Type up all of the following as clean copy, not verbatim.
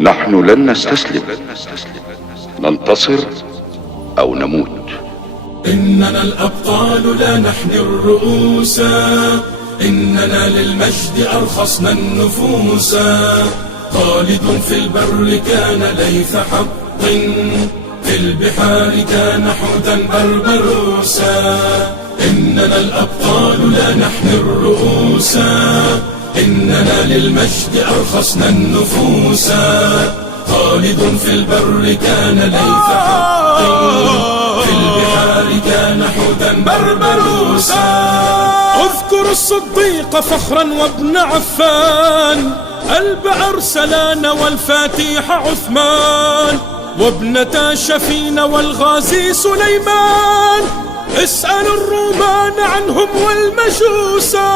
نحن لن نستسلم، ننتصر أو نموت. إننا الأبطال لا نحني الرؤوس، إننا للمجد أرخصنا النفوس. خالد في البر كان ليث حق، في البحار كان حوتا بربروسا. إننا الأبطال لا نحني الرؤوس، إننا للمجد أرخصنا النفوس. خالد في البر كان ليث حق، في البحار كان حوتا بربروسا. اذكر الصديق فخرا وابن عفان، البعر سلان والفاتيح عثمان، وابنتا شفين والغازي سليمان. اسأل الرومان عنهم والمجوسا.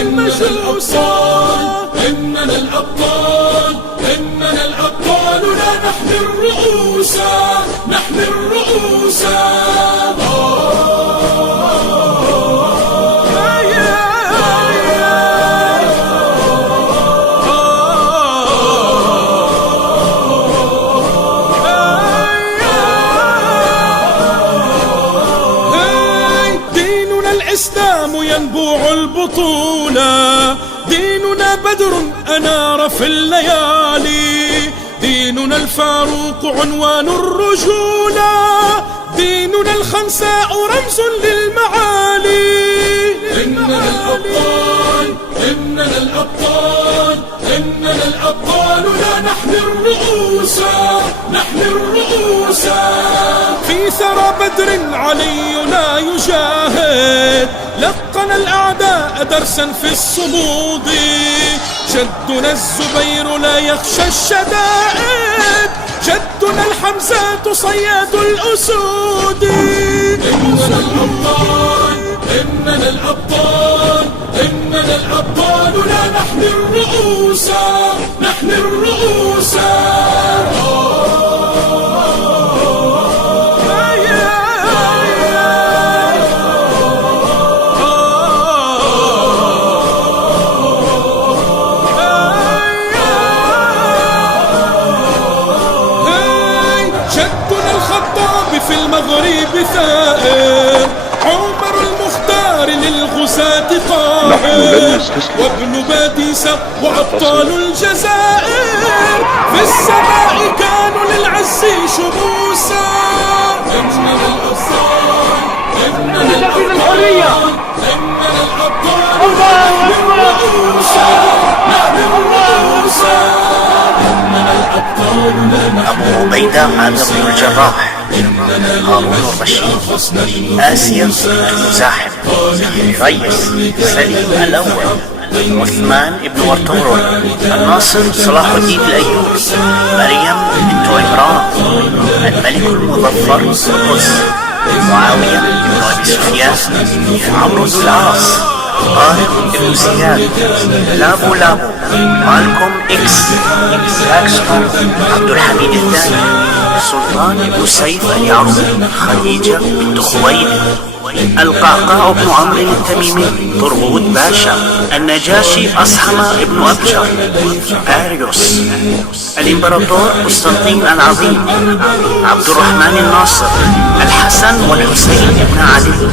إننا الأبطال، إننا الأبطال، إننا الأبطال لا نحمي الرؤوس، نحمي الرؤوس. الإسلام ينبوع البطولة، ديننا بدر أنار في الليالي، ديننا الفاروق عنوان الرجولة، ديننا الخنساء رمز للمعالي. إننا الأبطال، إننا الأبطال، إننا الأبطال لا نحمي الرؤوس، نحمي الرؤوس. في ثرى بدر علي لا يجاهد، لقن الأعداء درسا في الصمود. جدنا الزبير لا يخشى الشدائد، جدنا الحمزة صياد الأسود. إننا الأبطال، إننا الأبطال، إننا الأبطال لا نحمي الرؤوس، نحمي الرؤوس. جدنا الخطاب في المغرب ثائر، عمر المختار للغزاة قاهر، وابن باديسة وأبطال الجزائر في السماء كانوا للعز شموسا. إننا الأبطال، إننا الأبطال، إننا الأبطال نحمي الرؤوس، نحمي الرؤوس. إننا الأبطال لا نحمي أبو عبيدة عامر بن الجراح، هارون الرشيد، آسيا المزاحم، ريس سليم الأول، عثمان بن ورطورون، الناصر صلاح الدين الأيوبي، مريم بنت عمران، الملك المظفر قدس، معاوية بن أبي سفيان، عمرو بن العاص، طارق بن زياد، لابو لابو، مالكوم إكس، باكستر، عبد الحميد الثاني، سلطان بن سيف اليعربي، خديجة بنت خويلد، القعقاع بن عمرو التميمي، طرغوت باشا، النجاشي أصحم بن أبجر، أريوس، الإمبراطور قسطنطين العظيم، عبد الرحمن الناصر، الحسن والحسين بن علي،